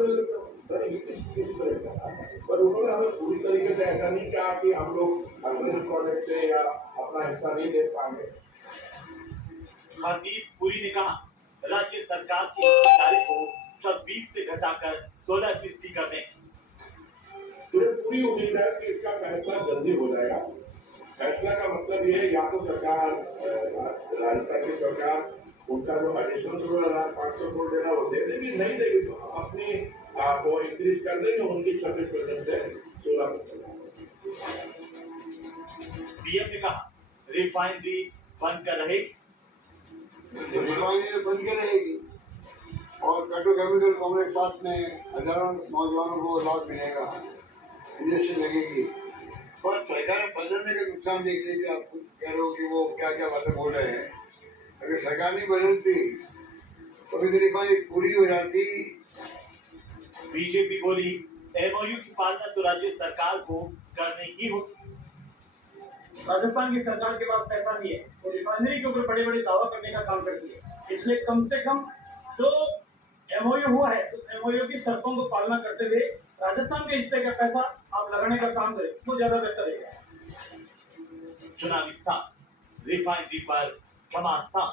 बड़े किस तरह का, पर उन्होंने हमें पूरी तरीके से ऐसा नहीं कहा कि हम लोग अग्निश प्रोजेक्ट से या अपना हिस्सा नहीं दे पाएंगे। हरदीप पुरी ने कहा राज्य सरकार की हिस्सेदारी को 26 से घटाकर 16% कर दें। मुझे पूरी उम्मीद है कि इसका फैसला जल्दी हो जाएगा। फैसला का मतलब ये है, या तो सरकार राजस्थान की सरकार उनका जो एडिशनल 16,500 करोड़ देना वो दे देगी, नहीं देगी तो अपनी वो इंक्रीज कर देंगे उनकी 26% से 16%। सीएम ने कहा रिफाइनरी बंद कर रहेगी, रिफाइनरी बंद कर रहेगी और पेट्रोकेमिकल कॉम्प्लेक्स साथ में हजारों नौजवानों को लाभ मिलेगा, इंडस्ट्री लगेगी। पर सरकार बदलने का नुकसान देख लीजिए, आप खुद कह रहे हो कि वो क्या क्या बातें बोल रहे हैं। अगर सरकार नहीं बदलती तो अभी रिफाइनरी पूरी हो जाती। बीजेपी बोली एमओयू की पालना तो राज्य सरकार को करनी ही होगी। राजस्थान की सरकार के पास पैसा नहीं है तो रिफाइनरी के ऊपर बड़े बड़े दावा करने का काम करती है, इसलिए कम से कम जो एमओयू हुआ है उस एमओयू की शर्तों को पालना करते हुए राजस्थान के हिस्से का पैसा आप लगाने का काम करें तो ज्यादा बेहतर रहेगा। चुनावी साथ रिफाइनरी पर घमासान।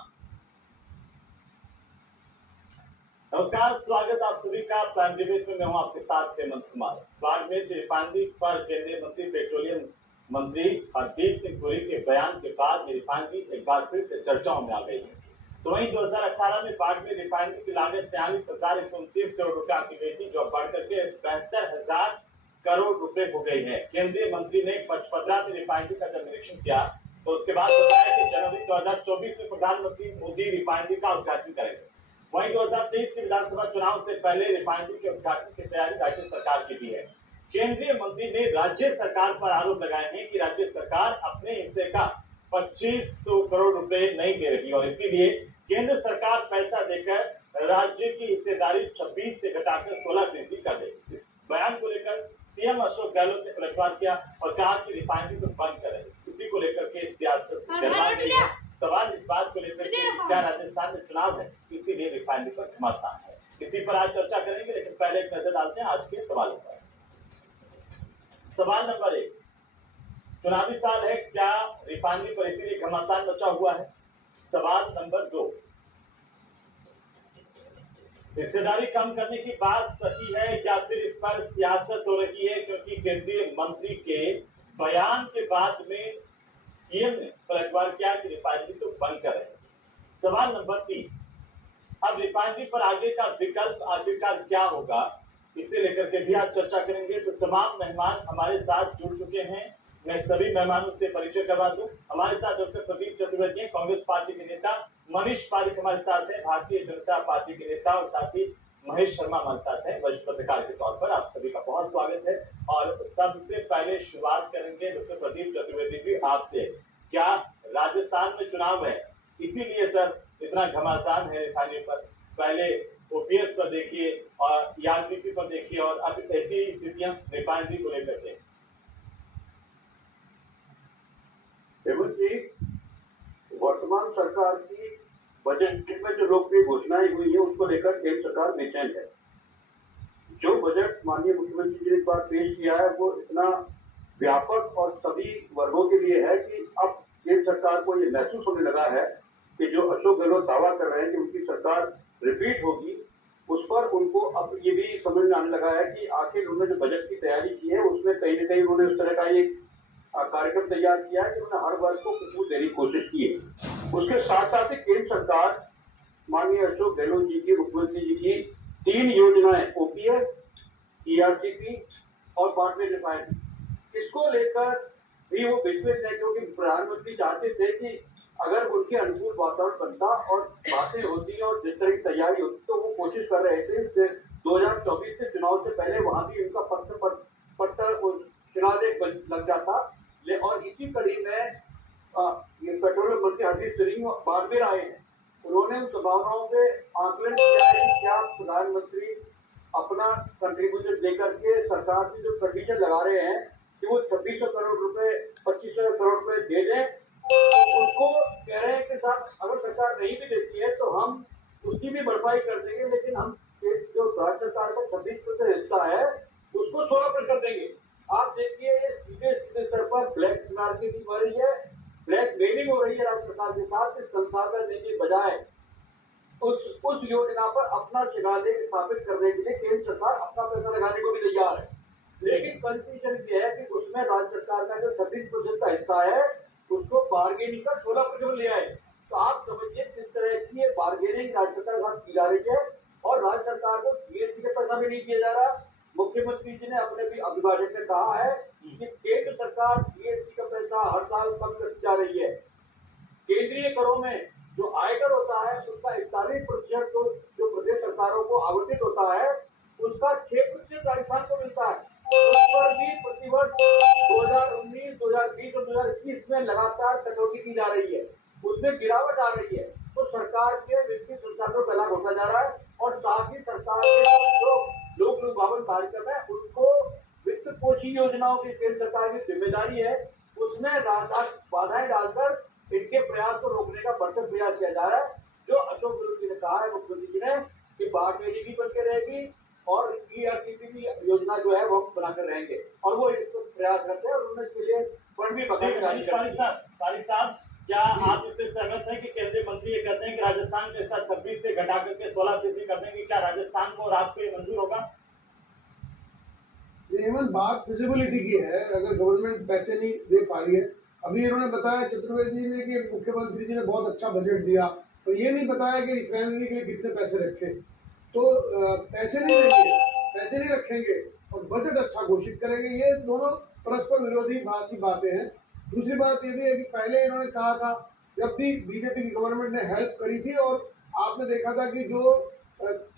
नमस्कार, स्वागत आप सभी का प्राइम डिबेट में। मैं हूं आपके साथ हेमंत कुमार। बाड़मेर रिफाइनरी पर केंद्रीय मंत्री पेट्रोलियम मंत्री हरदीप सिंह पुरी के बयान के बाद रिफाइनरी एक बार फिर से चर्चाओं में आ गई है। तो वहीं 2018 में बाड़मेर रिफाइनरी की लागत 43,129 करोड़ रुपए आंकी गई थी, जो बढ़कर के 72,000 करोड़ रुपए हो गई है। केंद्रीय मंत्री ने पचपदरा में रिफाइनरी का जब निरीक्षण किया तो उसके बाद बताया कि जनवरी 2024 में प्रधानमंत्री मोदी रिफाइनरी का उद्घाटन करेंगे। वहीं 2023 के विधानसभा चुनाव से पहले रिफाइनरी के उद्घाटन की तैयारी राज्य सरकार की भी है। केंद्रीय मंत्री ने राज्य सरकार पर आरोप लगाए हैं कि राज्य सरकार अपने हिस्से का 2500 करोड़ रुपए नहीं दे रही और इसीलिए केंद्र सरकार पैसा देकर राज्य की हिस्सेदारी 26 से घटाकर 16% कर दे। इस बयान को लेकर सीएम अशोक गहलोत ने पलटवार किया और कहा कि रिफाइनरी को बंद करें। इसी को लेकर के सियासत गरमा गई है। सवाल इस बात को लेकर के क्या राजस्थान में चुनाव है, इसीलिए रिफाइनरी पर घमासान है। इसी पर आज चर्चा करेंगे, लेकिन पहले एक नजर डालते हैं आज के सवालों पर। सवाल नंबर 1, चुनावी साल है, क्या रिफाइनरी पर इसीलिए घमासान मचा हुआ है? सवाल नंबर 2, हिस्सेदारी कम करने की बात सही है या फिर इस पर सियासत हो रही है, क्योंकि केंद्रीय मंत्री के बयान के बाद में सीएम ने पलटवार किया कि रिफाइनरी तो बंद करें। सवाल नंबर 3, अब रिफाइनरी पर आगे का विकल्प आखिरकार क्या होगा, इसे लेकर के भी आज चर्चा करेंगे। तो तमाम मेहमान हमारे साथ जुड़ चुके हैं, मैं सभी मेहमानों से परिचय करवा दूं। हमारे साथ डॉक्टर प्रदीप चतुर्वेदी हैं, कांग्रेस पार्टी के नेता। मनीष पारिक हमारे साथ हैं, भारतीय जनता पार्टी के नेता। और साथ ही महेश शर्मा हमारे साथ हैं, वरिष्ठ पत्रकार के तौर पर। आप सभी का बहुत स्वागत है। और सबसे पहले शुरुआत करेंगे डॉक्टर प्रदीप चतुर्वेदी जी आपसे। क्या राजस्थान में चुनाव है इसीलिए सर इतना घमासान है रिफाइनरी पर? पहले ओपीएस पर देखिए और ईआरसीपी पर देखिए और अब ऐसी स्थितियां रिफाइनरी को लेकर के। वर्तमान सरकार की बजट में जो लोकप्रिय घोषणाएं हुई है उसको लेकर केंद्र सरकार बेचैन है। जो बजट माननीय मुख्यमंत्री जी ने इस बार पेश किया है वो इतना व्यापक और सभी वर्गों के लिए है कि अब केंद्र सरकार को ये महसूस होने लगा है कि जो अशोक गहलोत दावा कर रहे हैं कि उनकी सरकार रिपीट होगी, उस पर उनको अब ये भी समझ में आने लगा है कि आखिर उन्होंने जो बजट की तैयारी की है उसमें कहीं न कहीं उन्होंने उस तरह का एक कार्यक्रम तैयार किया है कि उन्होंने हर वर्ग को कुछ देने की कोशिश की है। उसके साथ साथ ही केंद्र सरकार माननीय अशोक गहलोत जी की, मुख्यमंत्री जी की 3 योजनाएं ओपीएस, ईआरसीपी और बाड़मेर रिफाइनरी, इसको लेकर भी वो विश्वास है, क्योंकि प्रधानमंत्री चाहते थे कि अगर उनके अनुकूल वातावरण बनता और बातें होती और जिस तरह की तैयारी होती तो वो कोशिश कर रहे थे 2024 के चुनाव से पहले वहां भी उनका पत्थर चुनाव लग जाता। और इसी कड़ी में पेट्रोलियम मंत्री हरदीप सिंह बाड़मेर आए हैं, उन्होंने उन संभावनाओं पे आकलन किया है कि क्या प्रधानमंत्री अपना कंट्रीब्यूशन देकर के सरकार से जो कंडीशन लगा रहे हैं कि वो 2600 करोड़ रुपए 2500 करोड़ रुपए दे दें, तो उसको कह रहे हैं कि साहब अगर सरकार नहीं भी देती है तो हम उसकी भी भरपाई कर देंगे, लेकिन हम जो राज्य सरकार का 26% हिस्सा है उसको 16% देंगे। आप देखिए ये सीधे सीधे स्तर पर ब्लैक मार्केटिंग हो रही है, ब्लैक मेलिंग हो रही है राज्य सरकार के साथ। इस संसाधन देने के बजाय उस योजना पर अपना शिलालेख स्थापित करने के लिए केंद्र सरकार अपना पैसा लगाने को भी तैयार है। लेकिन कंडीशन ये है कि उसमें राज्य सरकार का जो 36% का हिस्सा है उसको बार्गेनिंग का 16% ले आए। तो आप समझिए किस तरह की ये बार्गेनिंग राज्य सरकार के साथ की जा रही है। और राज्य सरकार को जीएसटी का पैसा भी नहीं दिया जा रहा। मुख्यमंत्री जी ने अपने भी अभिभाषण में कहा है कि केंद्र सरकार जीएसटी का पैसा हर साल कम करती जा रही है। केंद्रीय करों में जो आयकर होता है उसका 41% जो प्रदेश सरकारों को आवंटित होता है उसका 6% राजस्थान को मिलता है। उस पर भी प्रतिवर्ष 2019, 2020 और 2021 में लगातार कटौती की जा रही है, उसमें गिरावट आ रही है। तो सरकार के वित्तीय संसाधनों का लाभ होता जा रहा है और साथ ही सरकार के जो लोक लुभावन कार्यक्रम है उनको वित्त पोषी योजनाओं की केंद्र सरकार की जिम्मेदारी है, उसमें बाधाएं डालकर इनके प्रयास को रोकने का भरसक प्रयास किया जा रहा है। जो अशोक गहलोत जी ने कहा है मुख्यमंत्री जी ने कि बाढ़-मेली भी बन के रहेगी और ईआरसीपी की योजना जो है वो बनाकर रहेंगे और वो इसको प्रयास करते हैं और उन्होंने इसके लिए फंड भी पारिक साहब, क्या आप इससे सहमत हैं कि केंद्रीय मंत्री ये कहते हैं कि राजस्थान के साथ 26 से घटा करके 16% कर देंगे? क्या राजस्थान को और आपको ये मंजूर होगा? इवन बात फिजिबिलिटी की है, अगर गवर्नमेंट पैसे नहीं दे पा रही है। अभी इन्होंने बताया चतुर्वेदी जी ने कि मुख्यमंत्री जी ने बहुत अच्छा बजट दिया, तो ये नहीं बताया कि रिफाइनरी के लिए कितने पैसे रखे। तो पैसे नहीं देंगे, पैसे नहीं रखेंगे और बजट अच्छा घोषित करेंगे, ये दोनों परस्पर विरोधी भाषी बातें हैं। दूसरी बात ये भी है कि पहले इन्होंने कहा था जब भी बीजेपी की गवर्नमेंट ने हेल्प करी थी और आपने देखा था कि जो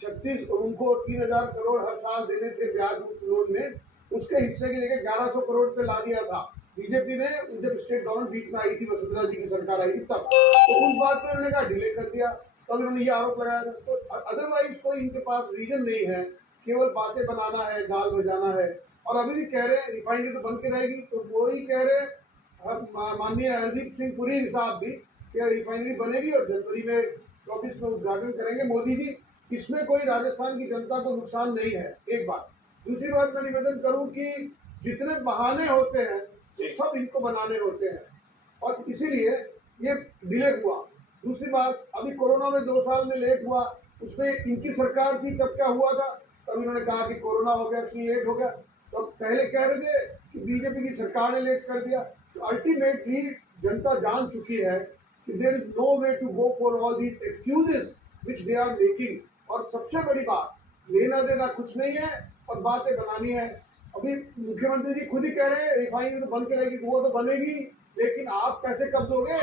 36 उनको 3000 करोड़ हर साल देने थे ब्याज मुक्त लोन में, उसके हिस्से की जगह 1100 करोड़ पे ला दिया था बीजेपी ने। जब स्टेट गवर्नमेंट बीच में आई थी, वसुंधरा जी की सरकार आई थी तब, तो उस बात पे उन्होंने कहा डिले कर दिया, तब इन्होंने ये आरोप लगाया था। तो अदरवाइज कोई इनके पास रीजन नहीं है, केवल बातें बनाना है, गाल बजाना है। और अभी भी कह रहे हैं रिफाइनरी तो बंद के रहेगी, तो वही कह रहे हैं माननीय हरदीप सिंह पुरी साहब भी कि रिफाइनरी बनेगी और जनवरी में 24 में उद्घाटन करेंगे मोदी जी। इसमें कोई राजस्थान की जनता को नुकसान नहीं है, एक बात। दूसरी बात मैं निवेदन करूं कि जितने बहाने होते हैं सब इनको बनाने होते हैं और इसीलिए ये डिले हुआ। दूसरी बात, अभी कोरोना में 2 साल में लेट हुआ, उसमें इनकी सरकार थी तब क्या हुआ था, तब इन्होंने कहा कि कोरोना हो गया इसलिए लेट हो गया। तो पहले कह रहे थे कि बीजेपी की सरकार ने लेट कर दिया। तो अल्टीमेटली जनता जान चुकी है कि there is no way to go for all these excuses which they are making. और सबसे बड़ी बात, लेना देना कुछ नहीं है और बातें बनानी है। अभी मुख्यमंत्री जी खुद ही कह रहे हैं रिफाइनरी तो बंद करेगी, वो तो बनेगी, लेकिन आप पैसे कब दोगे?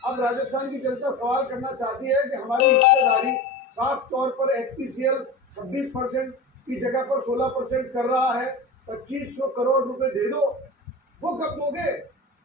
अब राजस्थान की जनता सवाल करना चाहती है कि हमारी हिस्सेदारी साफ तौर पर एचपीसीएल 26% की जगह पर 16% कर रहा है, 2500 करोड़ रुपए दे दो, वो कब दोगे?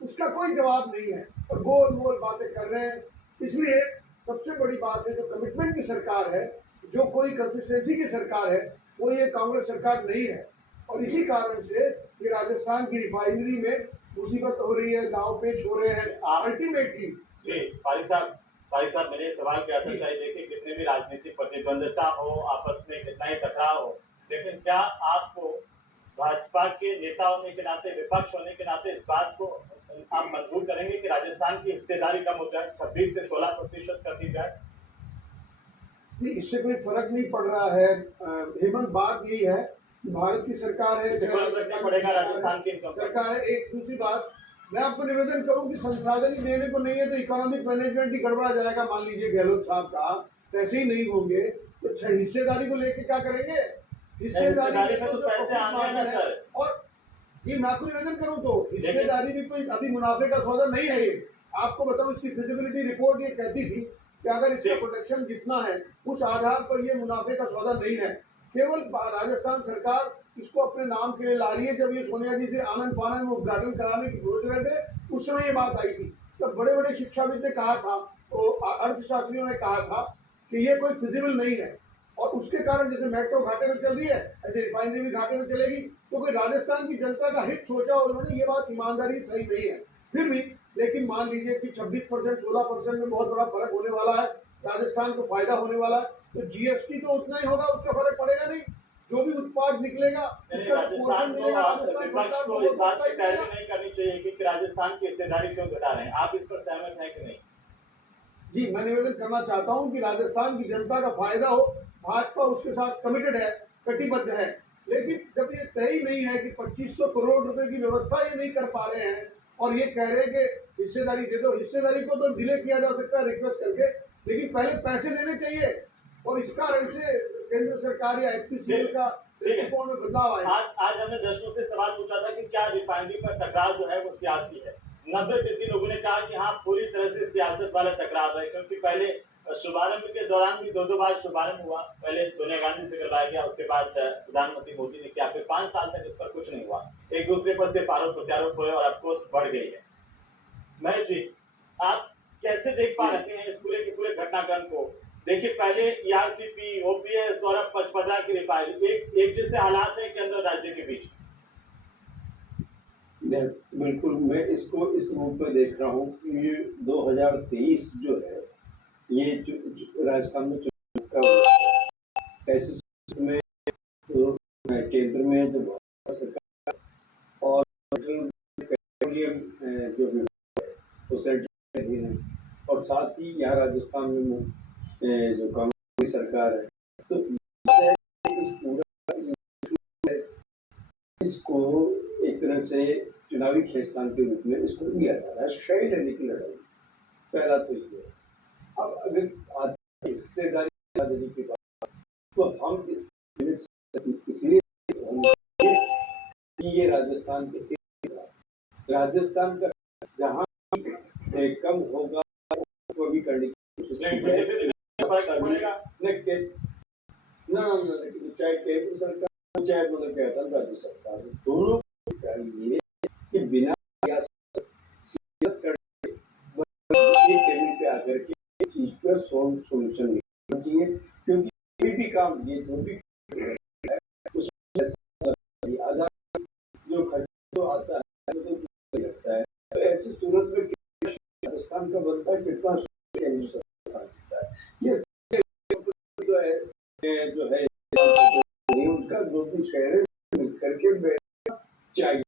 उसका कोई जवाब नहीं है और गोल मोल बातें कर रहे हैं। इसलिए सबसे बड़ी बात है, जो कमिटमेंट की सरकार है, जो कोई कंसिस्टेंसी की सरकार है, वो ये कांग्रेस सरकार नहीं है। और इसी कारण से ये राजस्थान की रिफाइनरी में मुसीबत हो रही है, दाव पेच हो रहे हैं अल्टीमेटली। जी पारिक साहब, मेरे सवाल के आंसर चाहिए। देखिए, कितने भी राजनीतिक प्रतिद्वंदता हो, आपस में कितना ही टकराव हो, लेकिन क्या आपको भाजपा के नेता होने के नाते, विपक्ष होने के नाते, इस बात को आप मंजूर करेंगे कि राजस्थान की हिस्सेदारी कम हो जाए, 26 से 16% कर दी जाए? नहीं, इससे कोई फर्क नहीं पड़ रहा है हेमंत। बात यही है, भारत की सरकार है, पड़ेगा राजस्थान की सरकार है। एक दूसरी बात, मैं आपको निवेदन करूं कि संसाधन ही देने को नहीं है तो इकोनॉमिक मैनेजमेंट ही गड़बड़ा जाएगा। मान लीजिए गहलोत साहब का पैसे ही नहीं होंगे तो हिस्सेदारी को लेके क्या करेंगे? हिस्सेदारी में तो पैसे आने हैं सर। और ये मैं आपको निवेदन करूं तो हिस्सेदारी भी कोई अभी मुनाफे का सौदा नहीं है। ये आपको बताऊं, इसकी फिजिबिलिटी रिपोर्ट ये कहती थी कि अगर इसका प्रोटेक्शन जितना है उस आधार पर ये मुनाफे का सौदा नहीं है। केवल राजस्थान सरकार इसको अपने नाम के लिए ला रही है। जब ये सोनिया जी से आनंद फानंद में उद्घाटन कराने की सोच रहे थे, उस समय ये बात आई थी। तब बड़े बड़े शिक्षाविद ने कहा था, तो अर्थशास्त्रियों ने कहा था कि ये कोई फिजिबल नहीं है। और उसके कारण जैसे मेट्रो घाटे में चल रही है, ऐसे रिफाइनरी भी घाटे में चलेगी। तो कोई राजस्थान की जनता का हित सोचा और उन्होंने ये बात ईमानदारी सही नहीं है। फिर भी लेकिन मान लीजिए कि 26% 16% में बहुत बड़ा फर्क होने वाला है, राजस्थान को फायदा होने वाला है। तो जीएसटी तो उतना ही होगा, उसका फर्क पड़ेगा नहीं। जो भी उत्पाद निकलेगा उसका राजस्थान पोर्शन को मिलेगा, आप राजस्थान विपक्ष सरकार को को इस बात की मिलेगा। पैरवी नहीं करनी चाहिए कि राजस्थान की हिस्सेदारी क्यों घटा रहे हैं, आप इस पर सहमत हैं कि नहीं? जी, मैं निवेदन करना चाहता हूं कि राजस्थान की जनता का फायदा हो, भाजपा उसके साथ कमिटेड है, कटिबद्ध है, लेकिन जब ये तय ही नहीं है कि 2500 करोड़ रुपए की व्यवस्था ये नहीं कर पा रहे हैं और ये कह रहे हैं कि हिस्सेदारी दे दो। हिस्सेदारी को तो डिले किया जा सकता है रिक्वेस्ट करके, लेकिन पहले पैसे देने चाहिए और इस कारण से केंद्र सरकार या एचपीसीएल का दृष्टिकोण में बदलाव आए। आज हमने दर्शकों से सवाल पूछा था कि क्या रिफाइनरी पर टकराव जो है वो सियासी है। 90% लोगों ने कहा कि हाँ, पूरी तरह से सियासत वाला टकराव है, क्योंकि पहले शुभारंभ के दौरान भी दो बार शुभारंभ हुआ। पहले सोनिया गांधी से करवाया गया, उसके बाद प्रधानमंत्री मोदी ने किया, फिर 5 साल तक इस पर कुछ नहीं हुआ। एक दूसरे पर सिर्फ आरोप प्रत्यारोप हुए और अफकोर्स बढ़ गई है। महेश जी, आप कैसे देख पा रहे हैं इस पूरे के पूरे घटनाक्रम को? देखिए, पहले ईआरसीपी, ओपीएस और अब पचपदरा की रिफाइनरी, एक जैसे हालात है केंद्र और राज्य के बीच। बिल्कुल, मैं इसको इस रूप में देख रहा हूँ कि ये 2023 जो है, ये जो राजस्थान में चुनाव का वर्ष है। ऐसे में तो केंद्र में जो भाजपा सरकार और पेट्रोलियम जो विभाग है वो सेंट्रल में है, और साथ ही यहाँ राजस्थान में जो कांग्रेस की सरकार है, तो पूरा इसको एक तरह से चुनावी खेलतान के रूप में इसको लिया जा रहा है। शय लेने की लड़ाई पहला तो ये है। अब अगर हिस्सेदारी की बात, तो हम इसलिए ये राजस्थान के राजस्थान का जहाँ कम होगा वो भी करने की कोशिश चाहे केंद्र सरकार चाहे मतलब कहता राज्य सरकार, दोनों को चाहिए कि बिना टेबल पे आकर के चीज का सोल्यूशन निकालना चाहिए, क्योंकि कोई भी काम ये जो भी आधा जो खर्च तो आता है तो लगता है, तो ऐसी सूरत में राजस्थान का बनता है कितना केंद्र सरकार देता है। ये जो है उनका दो तीन शहर मिलकर के चाहिए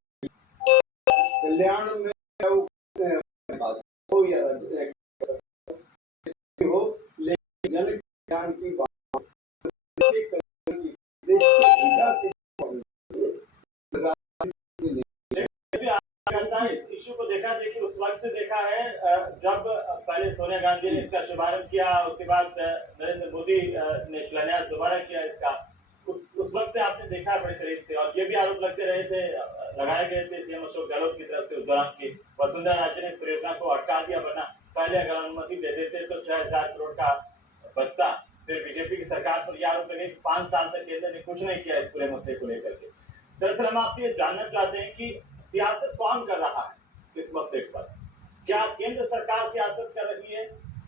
कल्याण में हो या हो, लेकिन जन कल्याण की बात इस इशू को देखा, देखिए उस वक्त से देखा है जब पहले सोनिया गांधी ने इसका शुभारंभ किया, उसके बाद नरेंद्र मोदी ने शिलान्यास दोबारा किया इसका। उस वक्त से आपने देखा बड़े करीब से, और ये भी आरोप लगाए गए थे सीएम अशोक गहलोत की तरफ से उस दौरान की वसुंधरा राजे ने इस परियोजना को अटका दिया, वरना पहले अगर अनुमति दे देते तो 6000 करोड़ का बचता। फिर बीजेपी की सरकार पर यह आरोप लगे कि 5 साल तक केंद्र ने कुछ नहीं किया इस पूरे मसले को लेकर के। दरअसल हम आपसे ये जानना चाहते हैं कि सियासत कौन कर रहा है इस मसले पर? क्या केंद्र सरकार सियासत कर रही है